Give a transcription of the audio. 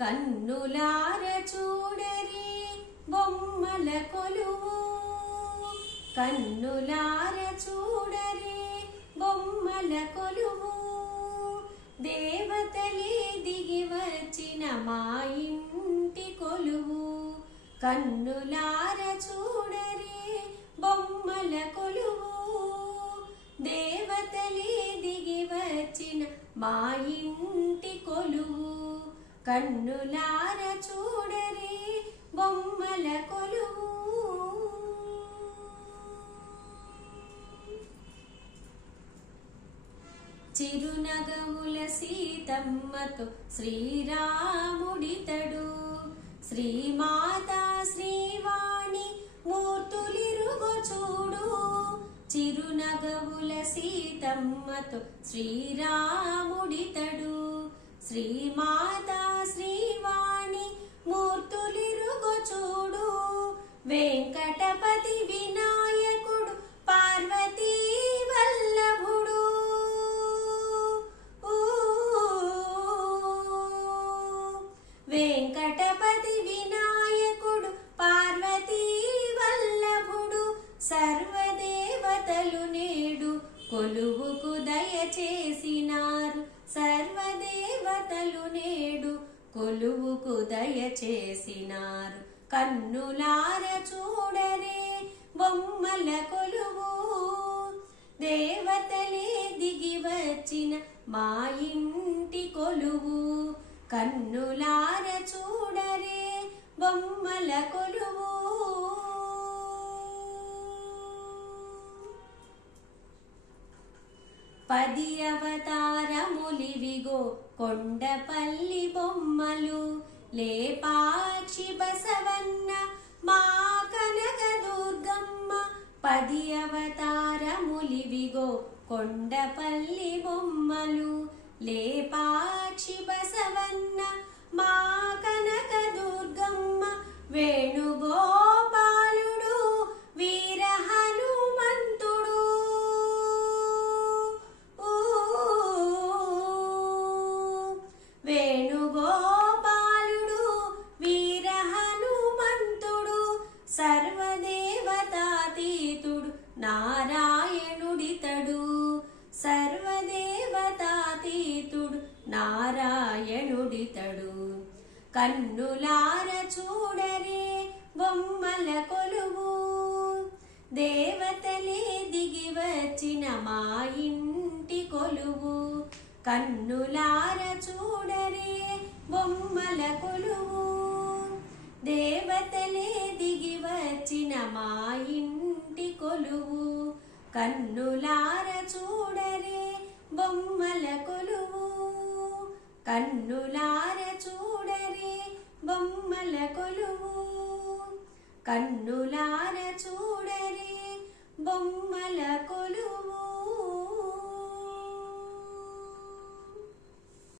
కన్నులార చూడరే బొమ్మల కొలువు కన్నులార చూడరే బొమ్మల కొలువు దేవతలే దిగి వచ్చిన మా ఇంటి కొలువు కన్నులార చూడరే బొమ్మల కొలువు దేవతలే దిగి వచ్చిన మా ఇంటి కొలువు కన్నులార చూడరే బొమ్మల కొలువు చిరునగముల సీతమ్మతో శ్రీరాముడితడు శ్రీమాతా శ్రీవాణి మూర్తులిరుగో చూడు చిరునగముల సీతమ్మతో శ్రీరాముడితడు శ్రీమాతా శ్రీవాణి మూర్తులిరుగో చూడు వెంకటపతి వినాయకుడు పార్వతీ వల్లభుడు వెంకటపతి వినాయకుడు పార్వతీ వల్లభుడు సర్వదేవతలు నేడు కొలువుకు దయచేసినారు సర్వదేవతలు నేడు కొలువుకు దయచేసినారు కన్నులార చూడరే బొమ్మల కొలువు దేవతలే దిగి వచ్చిన మా ఇంటి కొలువు కన్నులార చూడరే బొమ్మల కొలువు పది అవతారములివిగో కొండపల్లి బొమ్మలు లేపాక్షి బసవన్న మా కనకదుర్గమ్మ పది అవతారములివిగో కొండపల్లి బొమ్మలు లేపాక్షి బసవన్న మా కనకదుర్గమ్మ వేణుగోపాలుడు వీర హనుమంతుడు వేణుగోపాలుడు వీర హనుమంతుడు సర్వదేవతాతీతుడు నారాయణుడితడు సర్వదేవతాతీతుడు నారాయణుడితడు కన్నులార చూడరే బొమ్మల కొలువు దేవతలే దిగి వచ్చిన మా ఇంటి కొలువు కన్నులార చూడరే బొమ్మల కొలువు దేవతలే దిగి వచ్చిన మా ఇంటి కొలువు కన్నులార చూడరే బొమ్మల కొలువు కన్నులార చూడరే బొమ్మల కొలువు కన్నులార చూడరే బొమ్మల కొలువు